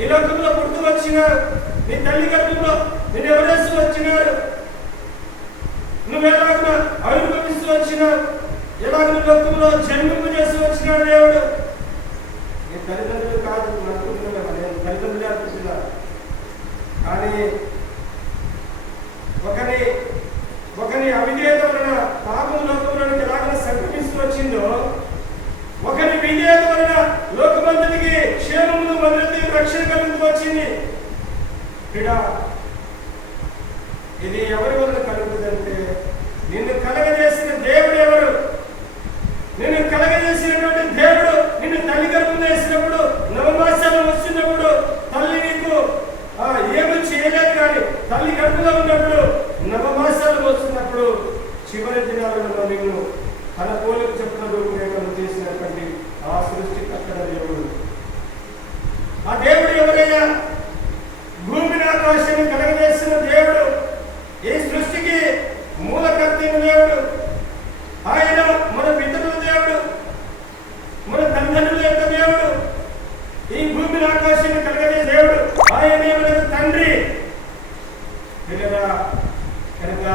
ఈ లోకంలో పుడుతూ వచ్చినారు, నీ తల్లి గర్భంలో నేను ఎవరేసి వచ్చినారు, నువ్వు ఎలాగ ఆవిర్భవిస్తూ వచ్చినావు, ఎలాగ లోకంలో జన్మింపు చేసి వచ్చినాడు దేవుడు. నీ తల్లిదండ్రులు కాదు అనుకుంటున్నావు, నేను తల్లిదండ్రులే అనుకుంటున్నాను. కానీ ఒకరి అవిధేయత వలన పాపం లోకంలోనికి ఎలాగ సంక్రమిస్తూ వచ్చిందో, ఒకరి విధేయత వలన లోకమంతటికి క్షేమమును భద్రత రక్షణ కలుగుతూ వచ్చింది. ఇది ఎవరి వల్ల కలుగుతుందంటే, నిన్ను కలగజేసిన దేవుడు ఎవరు? నిన్ను కలగజేసినటువంటి దేవుడు నిన్ను తల్లి గర్భం వేసినప్పుడు, నవమాసాలు వచ్చినప్పుడు, తల్లి నీకు ఏమి చేయలేదు. కానీ తల్లి గర్భంలో ఉన్నప్పుడు, నవమాసాలు వస్తున్నప్పుడు, చివరి దినాలలో నిన్ను తన పోలిక చెప్పున రూపురేఖలు చేసినటువంటి ఆ సృష్టికర్త దేవుడు. ఆ దేవుడు ఎవరైనా భూమిని ఆకాశాన్ని కలగజేసిన దేవుడు, ఈ సృష్టికి మూలకర్తైన దేవుడు. ఆయన మన పితరుల దేవుడు, మన తల్లిదండ్రుల యొక్క దేవుడు, ఈ భూమిని ఆకాశాన్ని కలగజేసే దేవుడు. ఆయనే మనకు తండ్రి. కనుక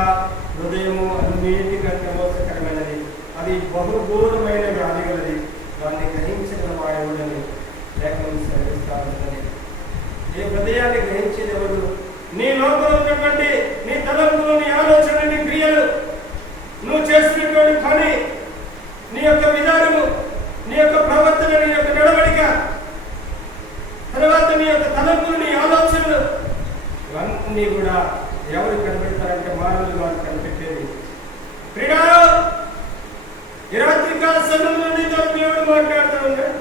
హృదయము అన్నిటికంటే మోసకరమైనది, అది బహుఘోరమైన వ్యాధి గలది, దాన్ని గ్రహించిన వాడెవడని లేఖనం సెలవిస్తానని. ఈ హృదయాన్ని గ్రహించేది ఎవరు? నీ లోపల ఉన్నటువంటి నీ తలంపులు, నీ ఆలోచన, నీ క్రియలు, నువ్వు చేస్తున్నటువంటి పని, నీ యొక్క విధానము, నీ యొక్క ప్రవర్తన, నీ యొక్క నడవడిక, తర్వాత నీ యొక్క తలంపులు, నీ ఆలోచనలు, ఇవన్నీ కూడా ఎవరు కనిపెడతారంటే మానవులు వారు కనిపెట్టేది. క్రీడాలో ఈ రాత్రికాల సమయంలో నీతో దేవుడు మాట్లాడుతూ ఉన్నాడు.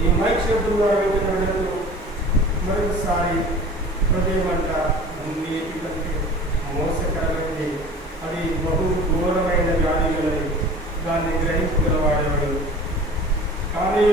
ఈ మైక్ శబ్దం ద్వారా వింటున్నప్పుడు మరొకసారి హృదయం అంట అన్నిటికంటే మోసకరమైనది, అది బహు ఘోరమైన వ్యాధి గలది, దాన్ని గ్రహించగలవాడేవాడు. కానీ